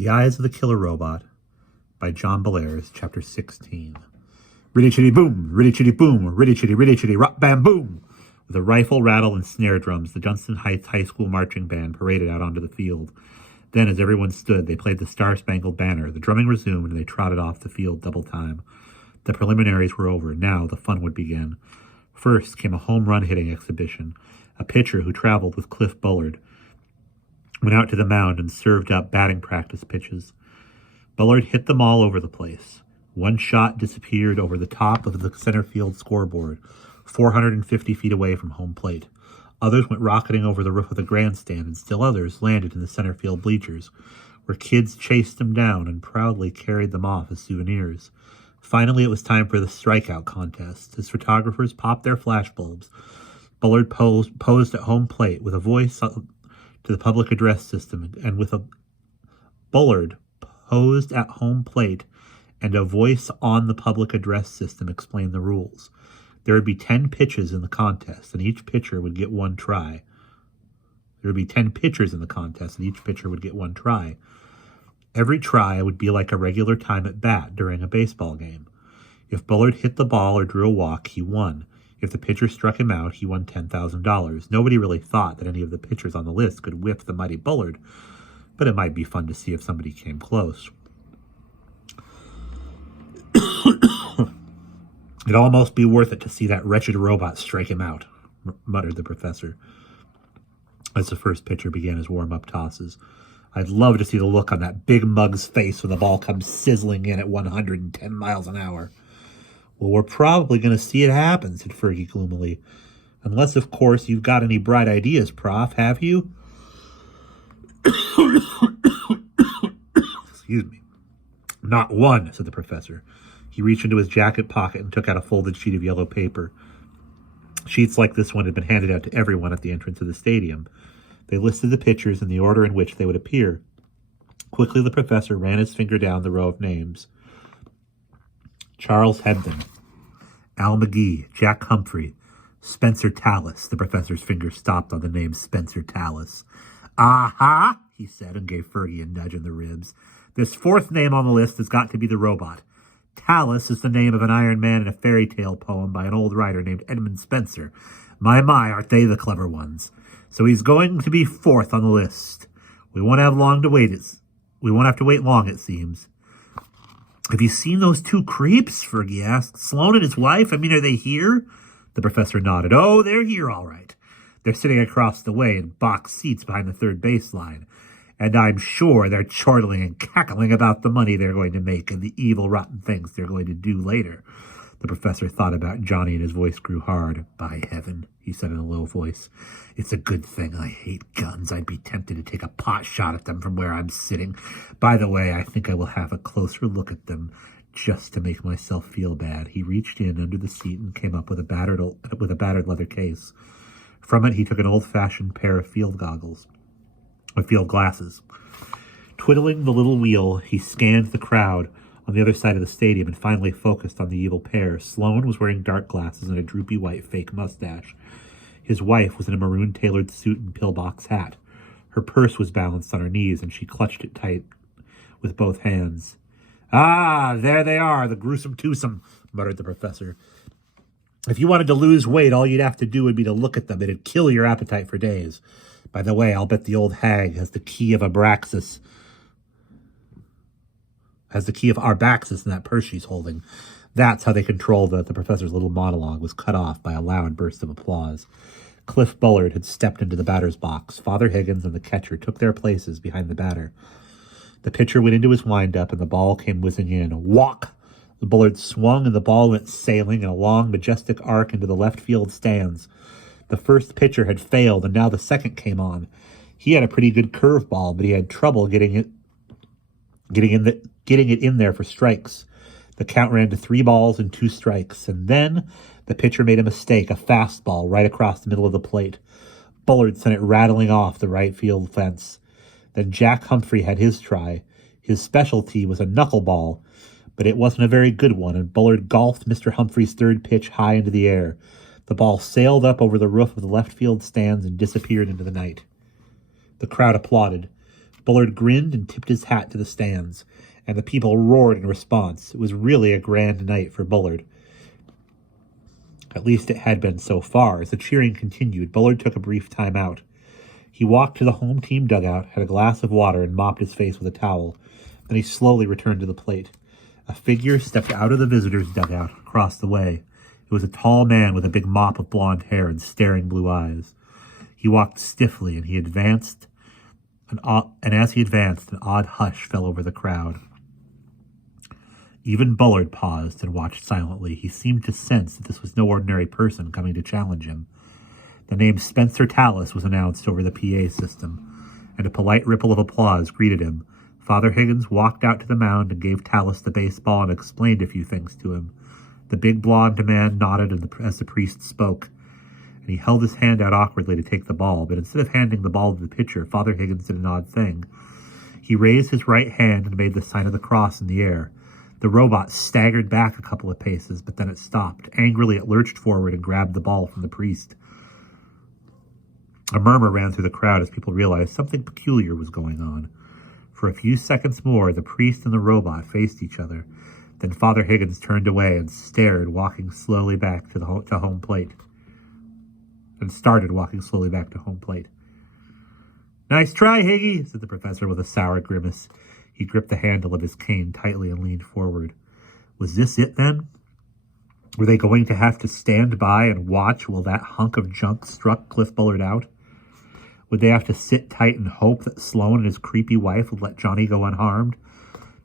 The Eyes of the Killer Robot by John Bellairs, Chapter 16. Riddy-chitty-boom, riddy-chitty-boom, riddy-chitty, rock-bam-boom! With a rifle, rattle, and snare drums, the Johnston Heights High School marching band paraded out onto the field. Then, as everyone stood, they played the Star-Spangled Banner. The drumming resumed, and they trotted off the field double time. The preliminaries were over. Now the fun would begin. First came a home run hitting exhibition. A pitcher who traveled with Cliff Bullard went out to the mound and served up batting practice pitches. Bullard hit them all over the place. One shot disappeared over the top of the center field scoreboard, 450 feet away from home plate. Others went rocketing over the roof of the grandstand, and still others landed in the center field bleachers, where kids chased them down and proudly carried them off as souvenirs. Finally, it was time for the strikeout contest. As photographers popped their flashbulbs, Bullard posed at home plate with a voice to the public address system, and with a Bullard posed at home plate and a voice on the public address system explained the rules. There would be 10 pitches in the contest, and each pitcher would get one try. There would be 10 pitchers in the contest, and each pitcher would get one try. Every try would be like a regular time at bat during a baseball game. If Bullard hit the ball or drew a walk, he won. If the pitcher struck him out, he won $10,000. Nobody really thought that any of the pitchers on the list could whip the mighty Bullard, but it might be fun to see if somebody came close. It'd almost be worth it to see that wretched robot strike him out, muttered the professor, as the first pitcher began his warm-up tosses. I'd love to see the look on that big mug's face when the ball comes sizzling in at 110 miles an hour. Well, we're probably going to see it happen, said Fergie gloomily. Unless, of course, you've got any bright ideas, Prof, have you? Excuse me. Not one, said the professor. He reached into his jacket pocket and took out a folded sheet of yellow paper. Sheets like this one had been handed out to everyone at the entrance of the stadium. They listed the pitchers in the order in which they would appear. Quickly, the professor ran his finger down the row of names. Charles Hebden, Al McGee, Jack Humphrey, Spencer Tallis. The professor's finger stopped on the name Spencer Tallis. Aha, he said, and gave Fergie a nudge in the ribs. This fourth name on the list has got to be the robot. Tallis is the name of an Iron Man in a fairy tale poem by an old writer named Edmund Spencer. My, aren't they the clever ones? So he's going to be fourth on the list. We won't have to wait long, it seems. Have you seen those two creeps? Fergie asked. Sloan and his wife? I mean, are they here? The professor nodded. Oh, they're here, all right. They're sitting across the way in box seats behind the third baseline. And I'm sure they're chortling and cackling about the money they're going to make and the evil, rotten things they're going to do later. The professor thought about Johnny and his voice grew hard. By heaven, he said in a low voice. It's a good thing I hate guns. I'd be tempted to take a pot shot at them from where I'm sitting. By the way, I think I will have a closer look at them just to make myself feel bad. He reached in under the seat and came up with a battered leather case. From it, he took an old-fashioned pair of field glasses. Twiddling the little wheel, he scanned the crowd on the other side of the stadium and finally focused on the evil pair. Sloan was wearing dark glasses and a droopy white fake mustache. His wife was in a maroon-tailored suit and pillbox hat. Her purse was balanced on her knees, and she clutched it tight with both hands. Ah, there they are, the gruesome twosome, muttered the professor. If you wanted to lose weight, all you'd have to do would be to look at them. It'd kill your appetite for days. By the way, I'll bet the old hag has the key of Arbaxis in that purse she's holding. That's how they controlled the professor's little monologue was cut off by a loud burst of applause. Cliff Bullard had stepped into the batter's box. Father Higgins and the catcher took their places behind the batter. The pitcher went into his windup, and the ball came whizzing in. Walk! The Bullard swung, and the ball went sailing in a long, majestic arc into the left field stands. The first pitcher had failed, and now the second came on. He had a pretty good curveball, but he had trouble getting it in there for strikes. The count ran to 3 balls and 2 strikes, and then the pitcher made a mistake, a fastball right across the middle of the plate. Bullard sent it rattling off the right field fence. Then Jack Humphrey had his try. His specialty was a knuckleball, but it wasn't a very good one, and Bullard golfed Mr. Humphrey's third pitch high into the air. The ball sailed up over the roof of the left field stands and disappeared into the night. The crowd applauded. Bullard grinned and tipped his hat to the stands, and the people roared in response. It was really a grand night for Bullard. At least it had been so far. As the cheering continued, Bullard took a brief time out. He walked to the home team dugout, had a glass of water, and mopped his face with a towel. Then he slowly returned to the plate. A figure stepped out of the visitors' dugout across the way. It was a tall man with a big mop of blonde hair and staring blue eyes. He walked stiffly, and as he advanced, an odd hush fell over the crowd. Even Bullard paused and watched silently. He seemed to sense that this was no ordinary person coming to challenge him. The name Spencer Tallis was announced over the PA system, and a polite ripple of applause greeted him. Father Higgins walked out to the mound and gave Tallis the baseball and explained a few things to him. The big blonde man nodded as the priest spoke, and he held his hand out awkwardly to take the ball, but instead of handing the ball to the pitcher, Father Higgins did an odd thing. He raised his right hand and made the sign of the cross in the air. The robot staggered back a couple of paces, but then it stopped. Angrily, it lurched forward and grabbed the ball from the priest. A murmur ran through the crowd as people realized something peculiar was going on. For a few seconds more, the priest and the robot faced each other. Then Father Higgins turned away and started walking slowly back to home plate. "Nice try, Higgy," said the professor with a sour grimace. He gripped the handle of his cane tightly and leaned forward. Was this it, then? Were they going to have to stand by and watch while that hunk of junk struck Cliff Bullard out? Would they have to sit tight and hope that Sloan and his creepy wife would let Johnny go unharmed?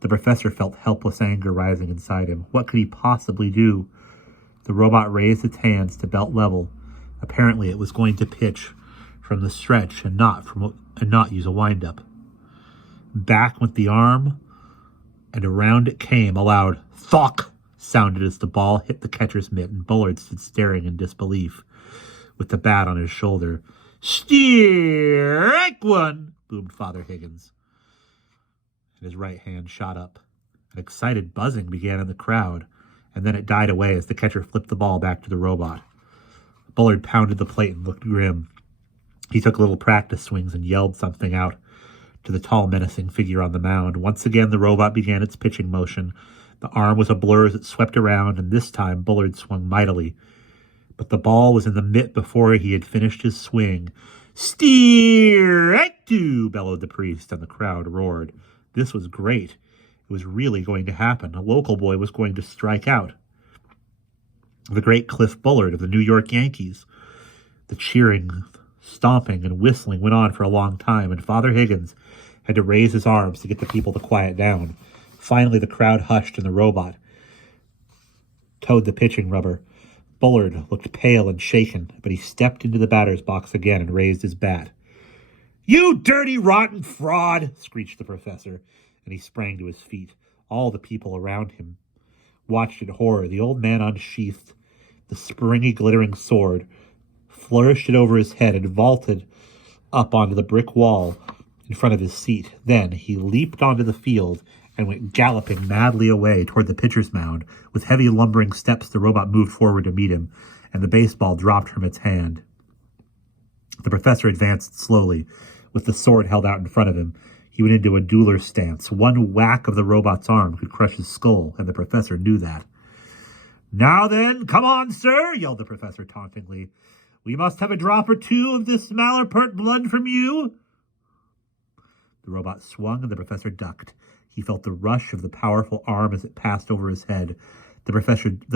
The professor felt helpless anger rising inside him. What could he possibly do? The robot raised its hands to belt level. Apparently it was going to pitch from the stretch and not use a windup. Back went the arm, and around it came. A loud "thunk" sounded as the ball hit the catcher's mitt, and Bullard stood staring in disbelief, with the bat on his shoulder. "Strike one," boomed Father Higgins, and his right hand shot up. An excited buzzing began in the crowd, and then it died away as the catcher flipped the ball back to the robot. Bullard pounded the plate and looked grim. He took little practice swings and yelled something out to the tall, menacing figure on the mound. Once again, the robot began its pitching motion. The arm was a blur as it swept around, and this time Bullard swung mightily. But the ball was in the mitt before he had finished his swing. "Strike two," bellowed the priest, and the crowd roared. This was great. It was really going to happen. A local boy was going to strike out. The great Cliff Bullard of the New York Yankees. The cheering, stomping, and whistling went on for a long time, and Father Higgins had to raise his arms to get the people to quiet down. Finally, the crowd hushed, and the robot towed the pitching rubber. Bullard looked pale and shaken, but he stepped into the batter's box again and raised his bat. "You dirty, rotten fraud!" screeched the professor, and he sprang to his feet. All the people around him watched in horror. The old man unsheathed the springy, glittering sword, flourished it over his head, and vaulted up onto the brick wall in front of his seat. Then he leaped onto the field and went galloping madly away toward the pitcher's mound. With heavy, lumbering steps, the robot moved forward to meet him, and the baseball dropped from its hand. The professor advanced slowly, with the sword held out in front of him. He went into a dueler's stance. One whack of the robot's arm could crush his skull, and the professor knew that. "Now then, come on, sir," yelled the professor tauntingly. "We must have a drop or two of this malapert blood from you." The robot swung, and the professor ducked. He felt the rush of the powerful arm as it passed over his head. The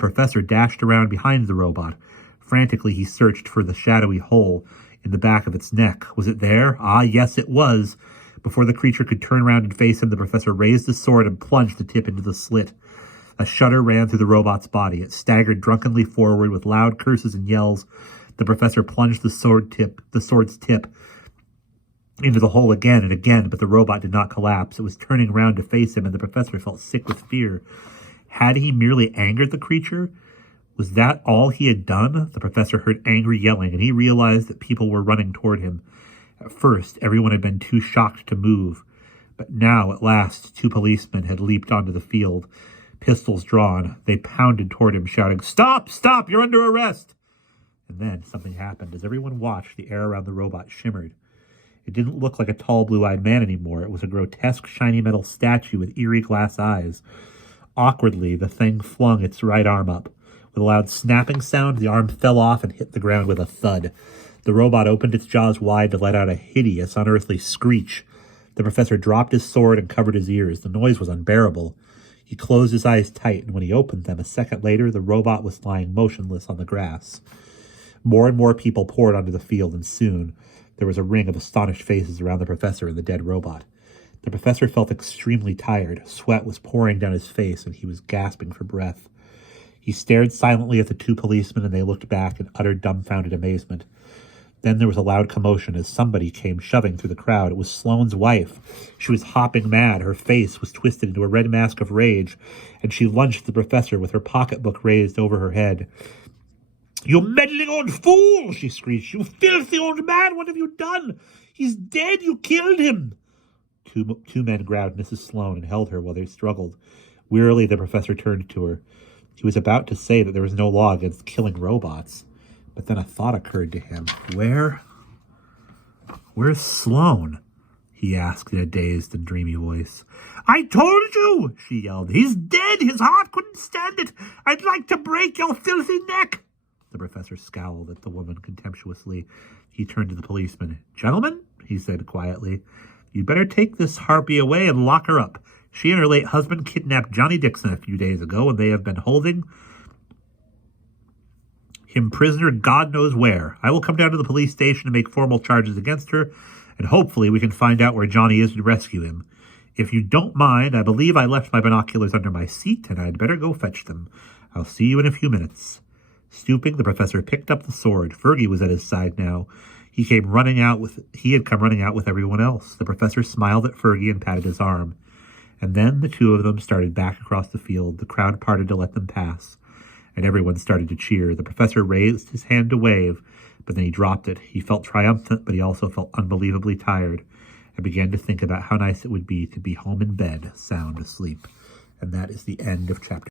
professor dashed around behind the robot. Frantically, he searched for the shadowy hole in the back of its neck. Was it there? Ah, yes, it was. Before the creature could turn around and face him, the professor raised his sword and plunged the tip into the slit. A shudder ran through the robot's body. It staggered drunkenly forward with loud curses and yells. The professor plunged the sword's tip into the hole again and again, but the robot did not collapse. It was turning around to face him, and the professor felt sick with fear. Had he merely angered the creature? Was that all he had done? The professor heard angry yelling, and he realized that people were running toward him. At first, everyone had been too shocked to move, but now, at last, 2 policemen had leaped onto the field, pistols drawn. They pounded toward him, shouting, "Stop! Stop! You're under arrest!" And then something happened. As everyone watched, the air around the robot shimmered. It didn't look like a tall, blue-eyed man anymore. It was a grotesque, shiny metal statue with eerie glass eyes. Awkwardly, the thing flung its right arm up. With a loud snapping sound, the arm fell off and hit the ground with a thud. The robot opened its jaws wide to let out a hideous, unearthly screech. The professor dropped his sword and covered his ears. The noise was unbearable. He closed his eyes tight, and when he opened them, a second later, the robot was lying motionless on the grass. More and more people poured onto the field, and soon there was a ring of astonished faces around the professor and the dead robot. The professor felt extremely tired. Sweat was pouring down his face, and he was gasping for breath. He stared silently at the two policemen, and they looked back in utter dumbfounded amazement. Then there was a loud commotion as somebody came shoving through the crowd. It was Sloane's wife. She was hopping mad. Her face was twisted into a red mask of rage, and she lunged at the professor with her pocketbook raised over her head. "You meddling old fool!" she screeched. "You filthy old man! What have you done? He's dead! You killed him!" Two men grabbed Mrs. Sloane and held her while they struggled. Wearily, the professor turned to her. He was about to say that there was no law against killing robots, but then a thought occurred to him. Where's Sloane?" he asked in a dazed and dreamy voice. "I told you!" she yelled. "He's dead! His heart couldn't stand it! I'd like to break your filthy neck!" The professor scowled at the woman contemptuously. He turned to the policeman. "Gentlemen," he said quietly, "you'd better take this harpy away and lock her up. She and her late husband kidnapped Johnny Dixon a few days ago, and they have been holding him prisoner God knows where. I will come down to the police station to make formal charges against her, and hopefully we can find out where Johnny is and rescue him. If you don't mind, I believe I left my binoculars under my seat, and I'd better go fetch them. I'll see you in a few minutes." Stooping, the professor picked up the sword. Fergie was at his side now. He had come running out with everyone else. The professor smiled at Fergie and patted his arm. And then the two of them started back across the field. The crowd parted to let them pass, and everyone started to cheer. The professor raised his hand to wave, but then he dropped it. He felt triumphant, but he also felt unbelievably tired, and began to think about how nice it would be to be home in bed, sound asleep. And that is the end of chapter